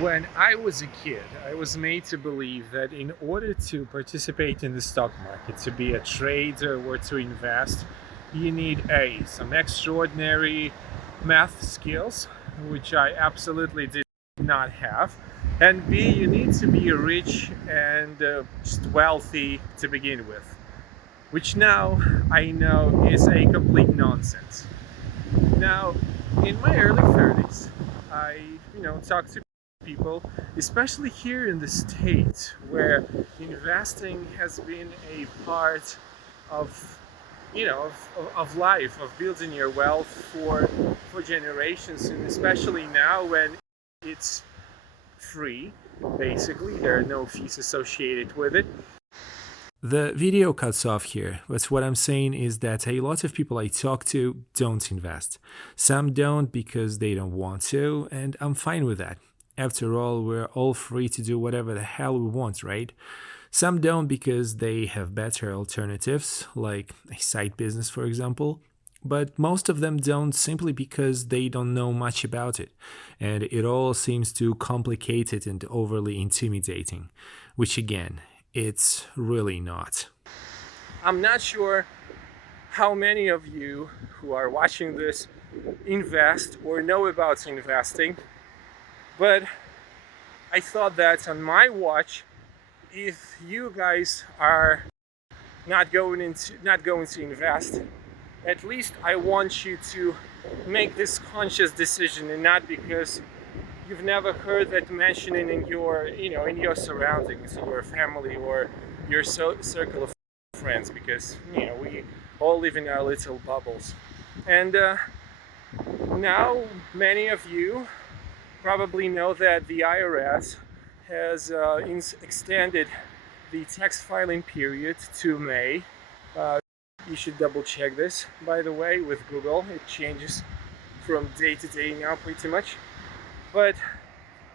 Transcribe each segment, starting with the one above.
When I was a kid, I was made to believe that in order to participate in the stock market, to be a trader or to invest, you need A, some extraordinary math skills, which I absolutely did not have, and B, you need to be rich and just wealthy to begin with, which now I know is a complete nonsense. Now, in my early 30s, I, talked to people, especially here in the States, where investing has been a part of, of life, of building your wealth for generations, and especially now when it's free. Basically, there are no fees associated with it. The video cuts off here, but what I'm saying is that a lot of people I talk to don't invest. Some don't because they don't want to, and I'm fine with that. After all, we're all free to do whatever the hell we want, right? Some don't because they have better alternatives, like a side business, for example. But most of them don't simply because they don't know much about it, and it all seems too complicated and overly intimidating, which again, it's really not. I'm not sure how many of you who are watching this invest or know about investing, but I thought that on my watch, if you guys are not going to invest, at least I want you to make this conscious decision, and not because you've never heard that mentioning in your in your surroundings, in your family, or your circle of friends, because we all live in our little bubbles. And now many of you probably know that the IRS has extended the tax filing period to May. Uh, you should double check this, by the way, with Google. It changes from day to day now, pretty much. But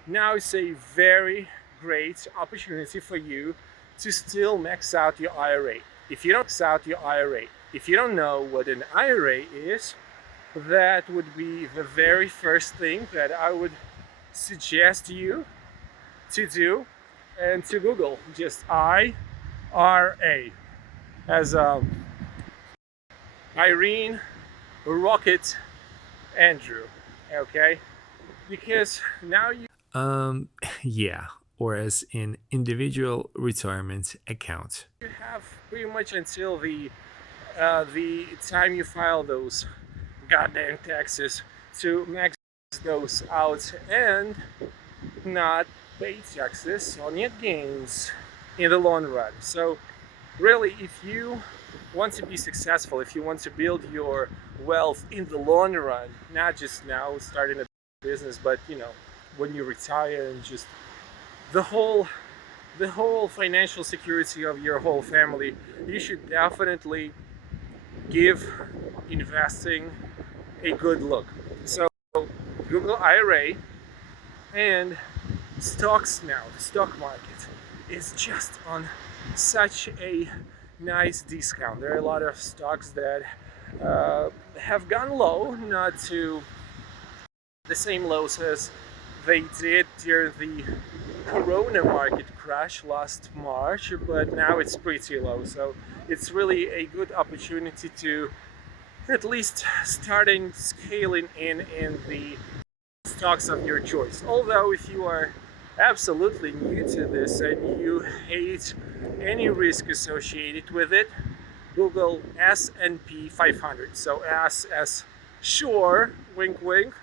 now it's a very great opportunity for you to still max out your IRA. If you don't max out your IRA, if you don't know what an IRA is, that would be the very first thing that I would suggest you to do, and to Google just IRA as Irene Rocket Andrew. Okay, because now you Yeah, or as an individual retirement account. have pretty much until the time you file those goddamn taxes to max those out and not pay taxes on your gains in the long run. So really, if you want to be successful, if you want to build your wealth in the long run, not just now starting a business, but when you retire, and just the whole the whole financial security of your whole family, you should definitely give investing a good look. So Google IRA and stocks now. The stock market is just on such a nice discount. There are a lot of stocks that have gone low, not to the same lows as they did during the corona market crash last March, but now it's pretty low. So it's really a good opportunity to at least starting scaling in the stocks of your choice. Although if you are absolutely new to this and you hate any risk associated with it, Google S&P 500. So S as sure, wink wink,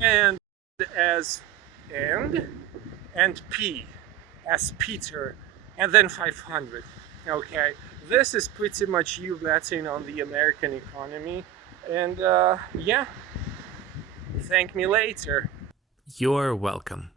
and as and P as Peter, and then 500. Okay, this is pretty much you betting on the American economy, and yeah, thank me later. You're welcome.